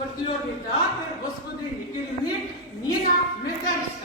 фольклорний театр, господині керівник Ніна Метерська.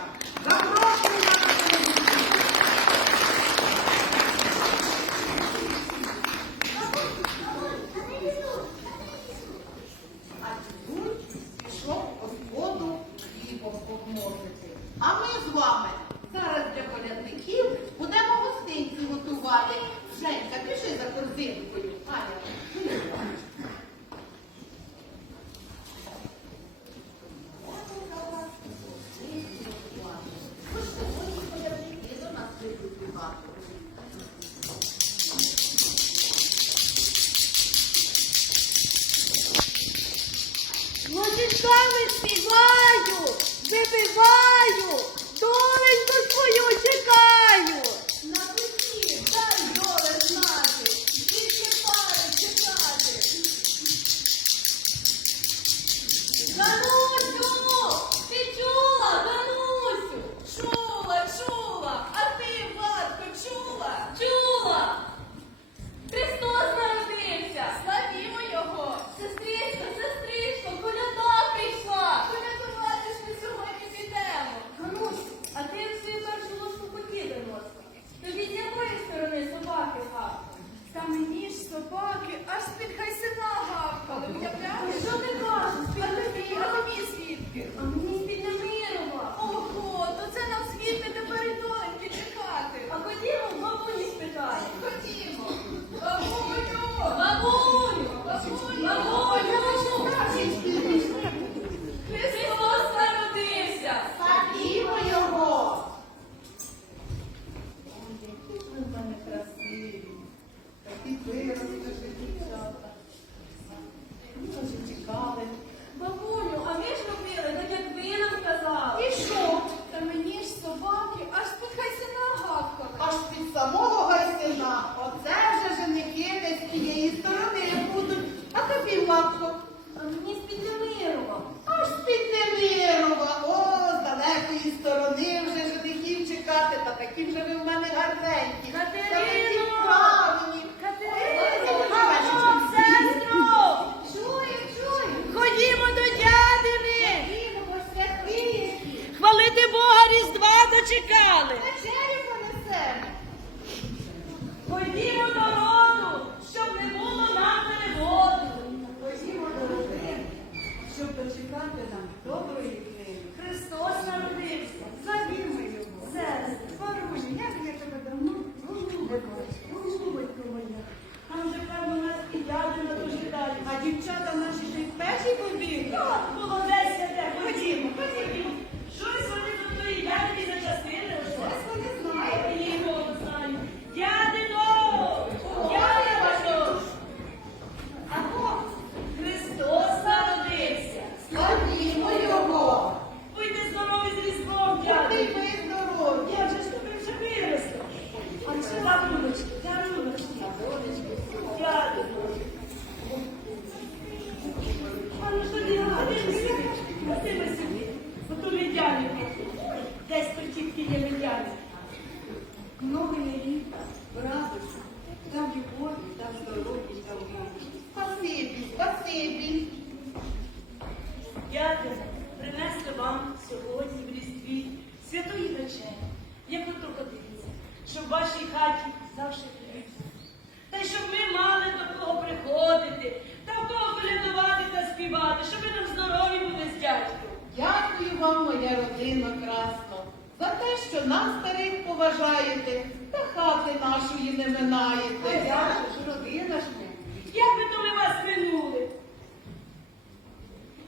те, що нас старих поважаєте, та хати нашої не минаєте. А я ж родина ж ми. Як би то ми вас минули?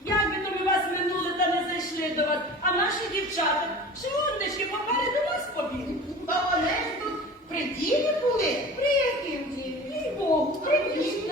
Як би то ми вас минули та не зайшли до вас, а наші дівчата шиуннички попали до нас побігли. а вони ж тут при ділі були? При яким ділі? Їй Богу, при ділі.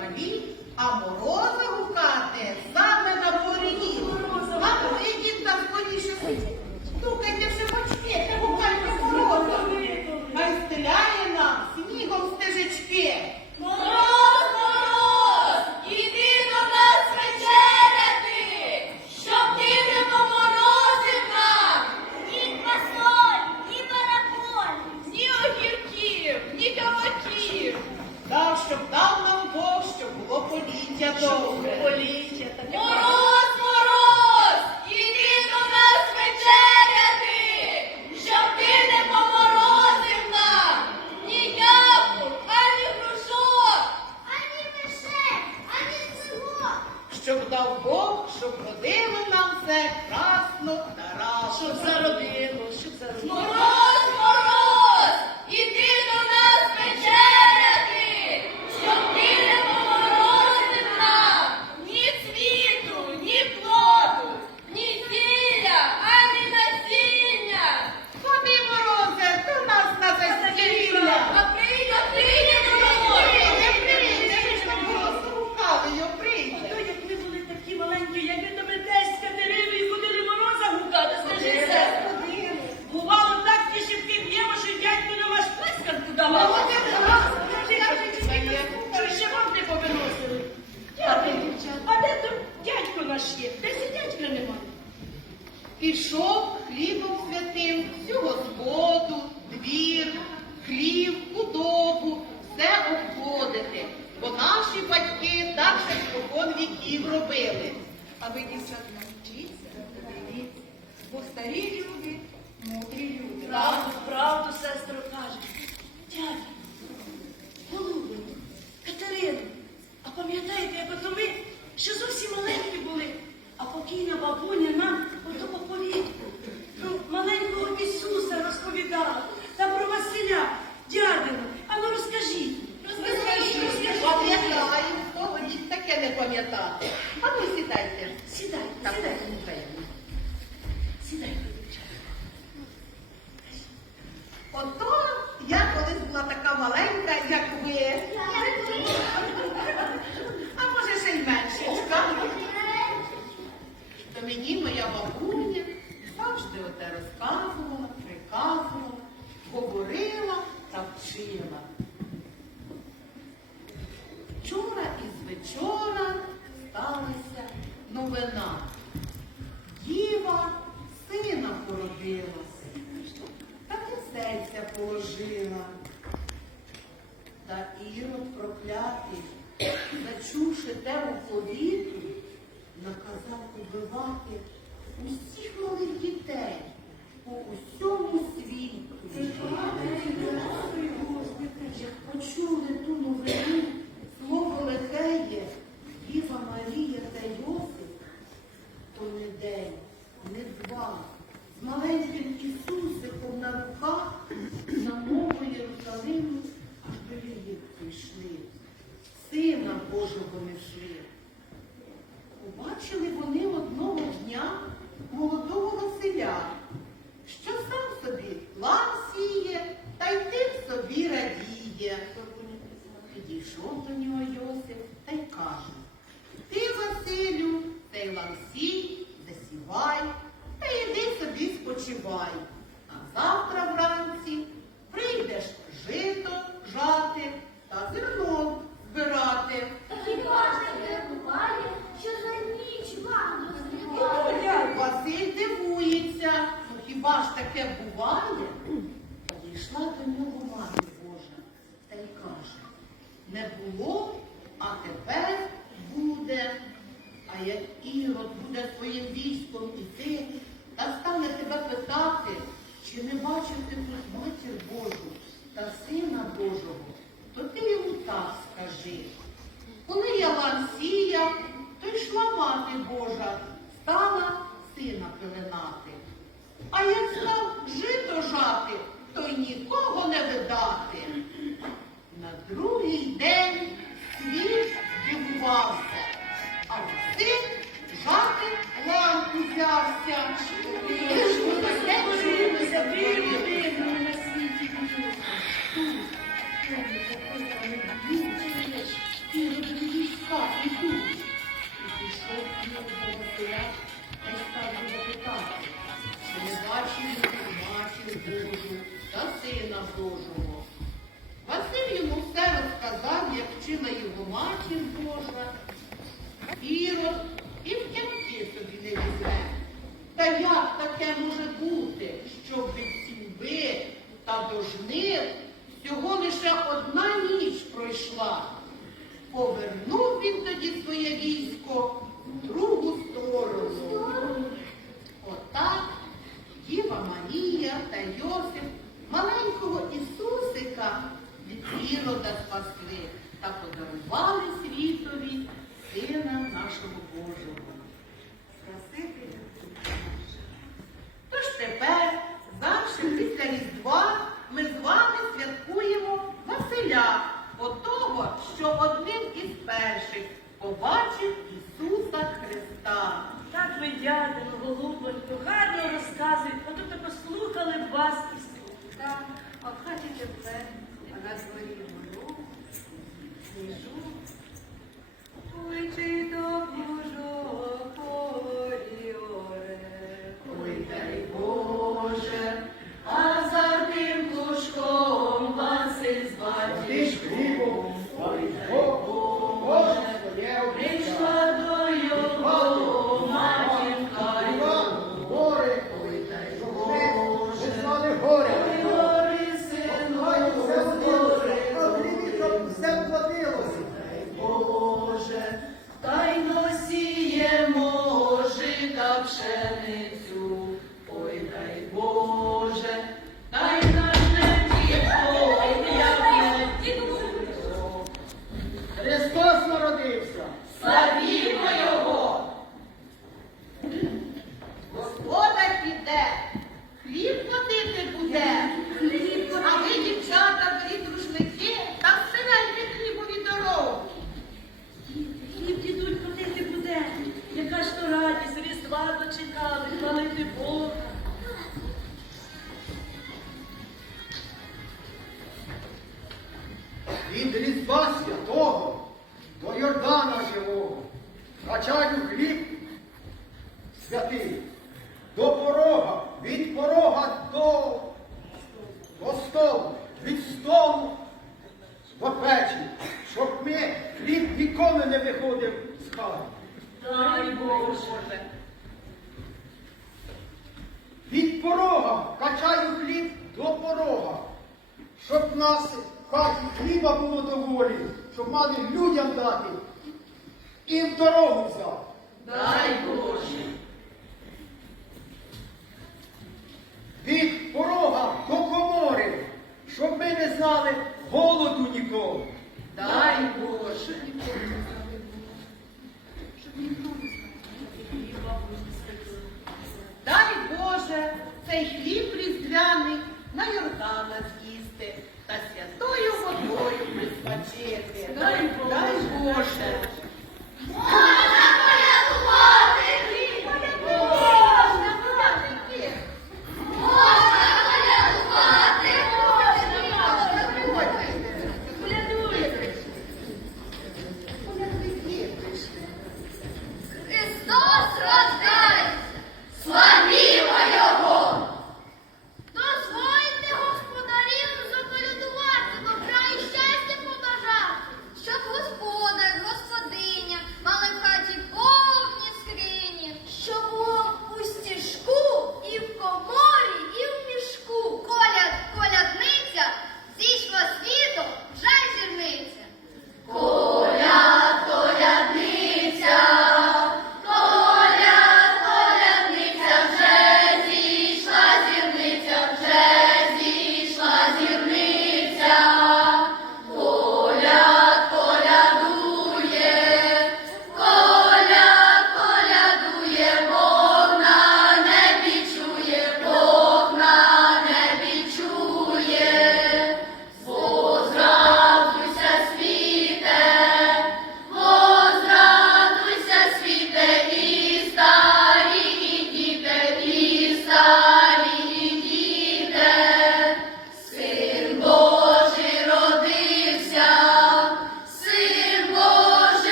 малі, а морозиво хлів, худобу, все обходити. Бо наші батьки так ще спокон віків робили. А ви, дівчат, навчіться, бо старі люди, мудрі люди. Правду, правду, сестро каже. Дядя, голубенько, Катерину, а пам'ятаєте, як ото ми ще зовсім маленькі були, а покійна бабуня нам ото поповідку про маленького Ісуса розповідала та про Василя, дядину. А ну розкажіть, розкажіть, розкажіть. Пам'ятаю, хто тоді таке не пам'ятати. А ну сідайте. Сідайте, Так, сідайте, слухаємо. сідайте, дівчата. Ото я колись була така маленька, як ви. А може ще й меншечка. То мені моя бабуня завжди оте розказувала, приказувала, говорила та вчила. Вчора із вечора сталася новина. Діва сина породила, та серця положила. Та Ірод проклятий, зачувши тему повітрі, наказав убивати усіх дітей по усьому світу. Як почули ту новину, слово лихеє, Діва Марія та Йосип, то не день, не два, з маленьким Ісусиком на руках на нову Єрусалиму аж до Єгипту прийшли. Сина Божого несли. Побачили вони одного дня молодого Василя, що сам собі лан сіє, та й тим собі радіє. Підійшов до нього Йосип та й каже, ти, Василю, цей лан сій, засівай, та йди собі спочивай. А завтра вранці прийдеш жито жати та зерно збирати. Та хіба ж таке буває, що за ніч вам О, розливає? дядько. Василь дивується, ну хіба ж таке буває? Підійшла до нього мати Божа та й каже, не було, а тепер буде. А як Ірод буде своїм військом іти, та стане тебе питати, чи не бачив ти тут матір Божу та сина Божого, то ти йому так скажи. Коли я лан сіяв, то йшла мати Божа, стала сина пеленати. А як став жито жати, то й нікого не видати. На другий день світ дивувався, а Василь жати лан узявся. Подивимося, дивно на Божого. Василь йому все розказав, як вчила його матір Божа. Ірод і в кінці собі не візьме. Та як таке може бути, щоб від сім'ї та до жнив всього лише одна ніч пройшла? Повернув він тоді своє військо в другу сторону. Отак Марія та Йосиф маленького Ісусика від ірода спасли та подарували світові сина нашого Божого. Спасителя Тож тепер, завжди після Різдва, ми з вами святкуємо Василя, бо того, що одним із перших побачив Ісус. Ісуса Христа. Так ви дядину, голубонько, гарно розказують, а тут послухали б вас і слухта, а в хаті тепле, а на дворі мороз, сніжу, плече. Від Різдва святого до Йордана живого. Качаю хліб святий до порога, від порога до, до столу, від столу до печі, щоб ми хліб ніколи не виходив з хати. Дай Боже. Від порога качаю хліб до порога, щоб нас хаті хліба було доволі, щоб мали людям дати і в дорогу взяти. Дай Боже! Від порога до комори, щоб ми не знали голоду ніколи. Дай Боже! Дай Боже, цей хліб різдвяний на Йордана з'їсти та святою водою приспачити. Дай Боже.